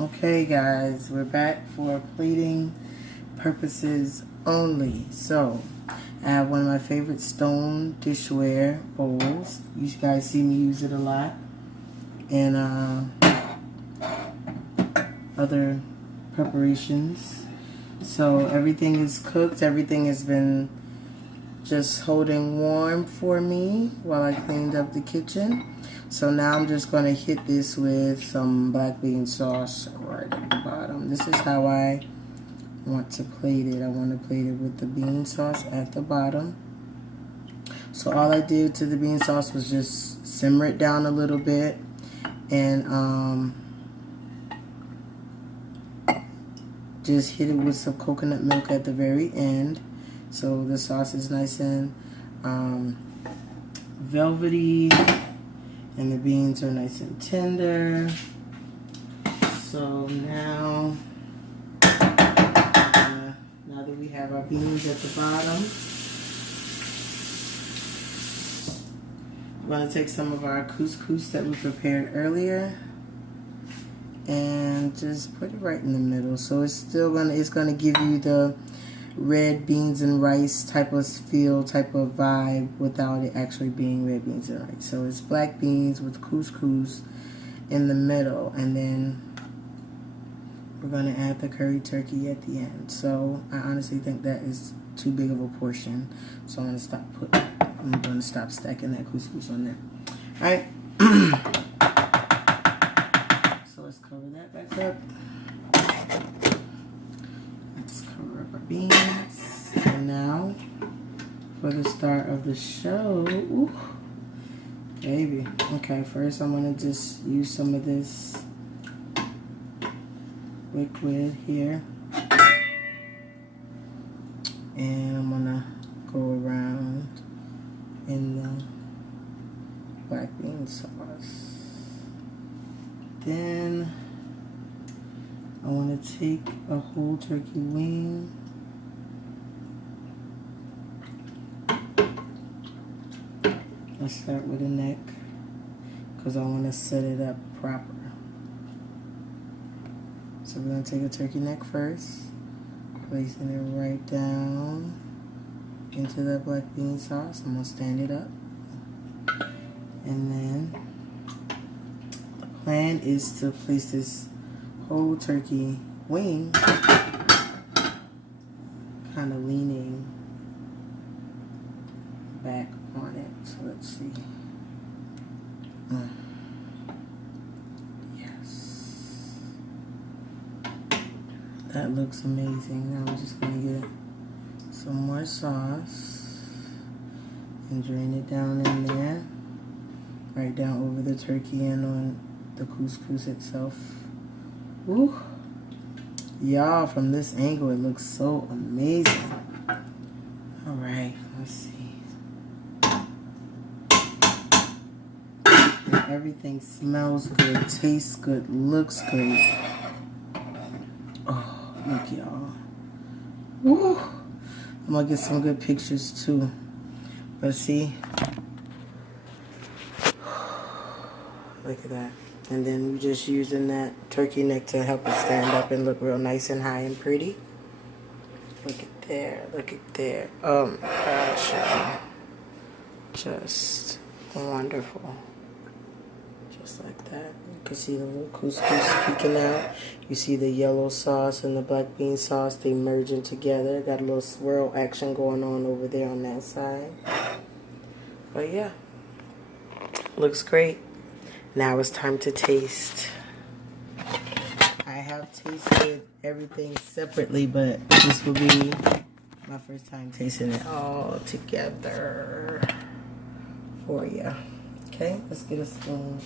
Okay guys, we're back for plating purposes only. So I have one of my favorite stone dishware bowls. You guys see me use it a lot. And other preparations. So everything is cooked. Everything has been just holding warm for me while I cleaned up the kitchen. So now I'm just going to hit this with some black bean sauce right at the bottom. This is how I want to plate it. I want to plate it with the bean sauce at the bottom. So all I did to the bean sauce was just simmer it down a little bit and just hit it with some coconut milk at the very end. So the sauce is nice and velvety. And the beans are nice and tender. So now that we have our beans at the bottom, we're going to take some of our couscous that we prepared earlier and just put it right in the middle. So it's gonna give you the red beans and rice type of feel, type of vibe without it actually being red beans and rice. So it's black beans with couscous in the middle, and then we're gonna add the curry turkey at the end. So I honestly think that is too big of a portion, so I'm gonna stop stacking that couscous on there. All right. So let's cover that back up. Let's cover up our beans. And now, for the start of the show, ooh, baby. Okay, first I'm gonna just use some of this liquid here. And I'm gonna go around in the black bean sauce. Then I want to take a whole turkey wing and start with the neck because I want to set it up proper. So we're going to take a turkey neck first, placing it right down into that black bean sauce. I'm going to stand it up. And then the plan is to place this whole turkey wing kind of leaning back on it. So let's see. Yes. That looks amazing. Now I'm just going to get some more sauce and drain it down in there. Right down over the turkey and on the couscous itself. Ooh. Y'all, from this angle, it looks so amazing. All right, let's see. And everything smells good, tastes good, looks good. Oh, look, y'all. Woo. I'm gonna get some good pictures too. But see, look at that. And then we're just using that turkey neck to help it stand up and look real nice and high and pretty. Look at there. Look at there. Oh my gosh, y'all. Just wonderful. Just like that. You can see the little couscous peeking out. You see the yellow sauce and the black bean sauce. They merging together. Got a little swirl action going on over there on that side. But yeah. Looks great. Now it's time to taste. I have tasted everything separately, but this will be my first time tasting it all together for you. Okay, let's get a spoon.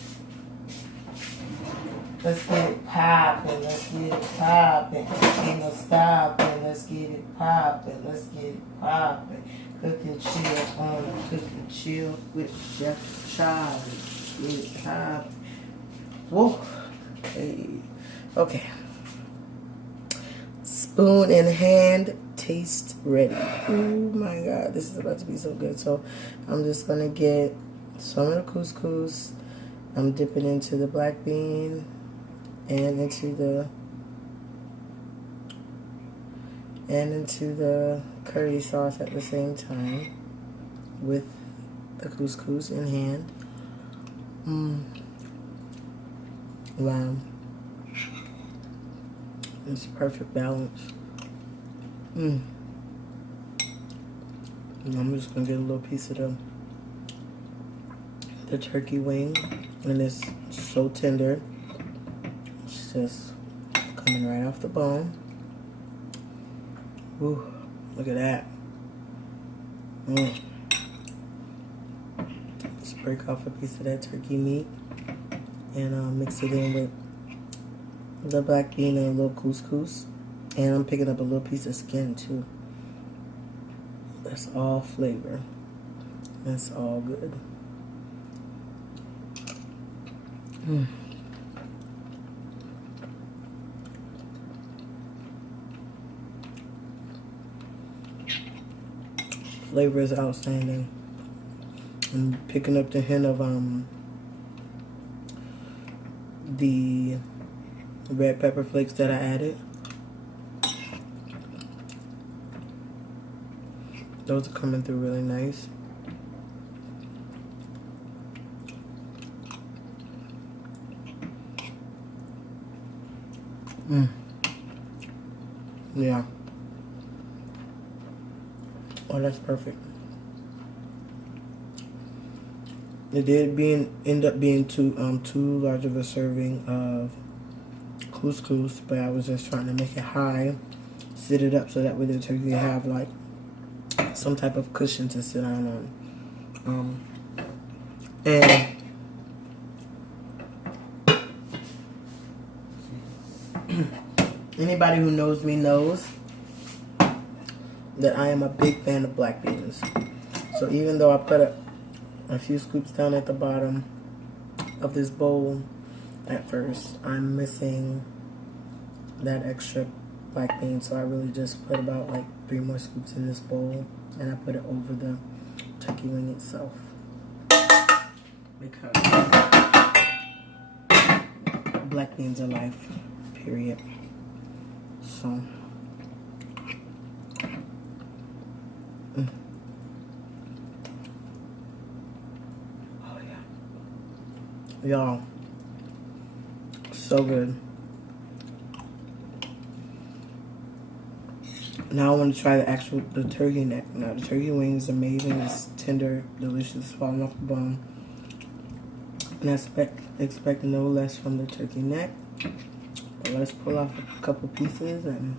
Let's get it poppin', let's get it poppin'. Ain't no stoppin', let's get it poppin', let's get it poppin'. Cook and chill on Cook and Chill with Chef Charlie. Get it poppin'. Whoa. Hey. Okay. Spoon in hand, taste ready. Oh my God, this is about to be so good. So I'm just gonna get some of the couscous. I'm dipping into the black bean and into the curry sauce at the same time with the couscous in hand. Wow. It's a perfect balance. I'm just gonna get a little piece of the turkey wing, and it's so tender. It's just coming right off the bone. Ooh, look at that. Just break off a piece of that turkey meat and mix it in with the black bean and a little couscous. And I'm picking up a little piece of skin too. That's all flavor. That's all good. Flavor is outstanding. I'm picking up the hint of the red pepper flakes that I added. Those are coming through really nice. Yeah. Oh, that's perfect. It did end up being too large of a serving of couscous, but I was just trying to make it high, sit it up so that way the turkey have like some type of cushion to sit on. And anybody who knows me knows that I am a big fan of black beans. So even though I put a few scoops down at the bottom of this bowl at first, I'm missing that extra black bean. So I really just put about like 3 more scoops in this bowl, and I put it over the turkey wing itself. Because black beans are life, period. So oh yeah, y'all, so good. Now I want to try the turkey neck. Now the turkey wing is amazing. It's tender, delicious, falling off the bone. And I expect no less from the turkey neck. But let's pull off a couple pieces and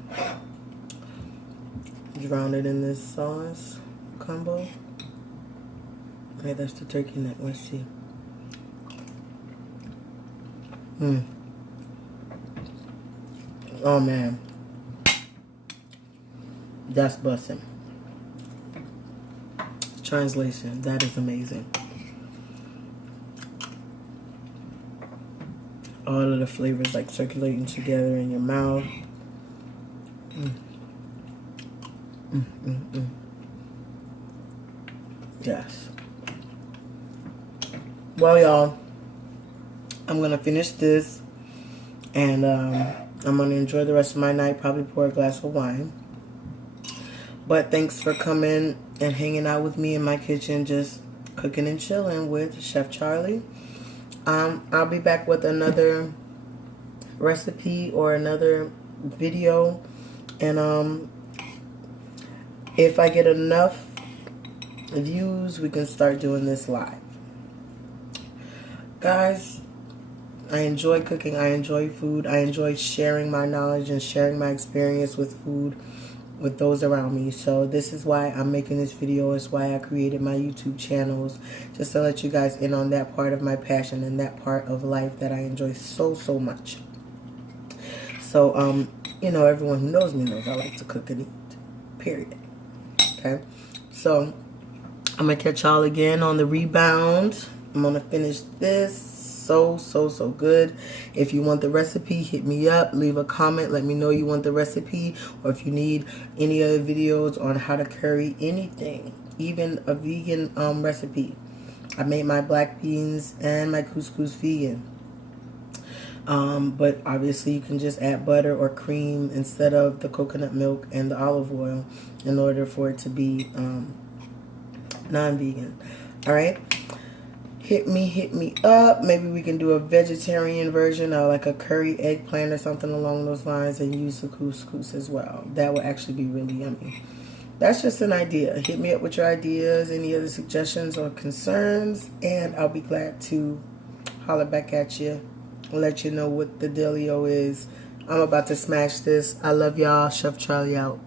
drown it in this sauce combo. Okay, that's the turkey neck. Let's see. Oh man, that's bussin'. Translation, that is amazing. All of the flavors like circulating together in your mouth. Yes. Well, y'all, I'm gonna finish this, and I'm gonna enjoy the rest of my night. Probably pour a glass of wine. But thanks for coming and hanging out with me in my kitchen, just cooking and chilling with Chef Charlie. I'll be back with another recipe or another video, and if I get enough views, we can start doing this live. Guys, I enjoy cooking. I enjoy food. I enjoy sharing my knowledge and sharing my experience with food with those around me. So this is why I'm making this video. It's why I created my YouTube channels, just to let you guys in on that part of my passion and that part of life that I enjoy so much. So you know, everyone who knows me knows I like to cook and eat, period. Okay, so I'm gonna catch y'all again on the rebound. I'm gonna finish this. So good. If you want the recipe, hit me up, leave a comment, let me know you want the recipe, or if you need any other videos on how to curry anything, even a vegan recipe. I made my black beans and my couscous vegan. But obviously you can just add butter or cream instead of the coconut milk and the olive oil in order for it to be non-vegan. All right. Hit me up. Maybe we can do a vegetarian version or like a curry eggplant or something along those lines and use the couscous as well. That would actually be really yummy. That's just an idea. Hit me up with your ideas, any other suggestions or concerns, and I'll be glad to holler back at you, let you know what the dealio is. I'm about to smash this. I love y'all. Chef Charlie out.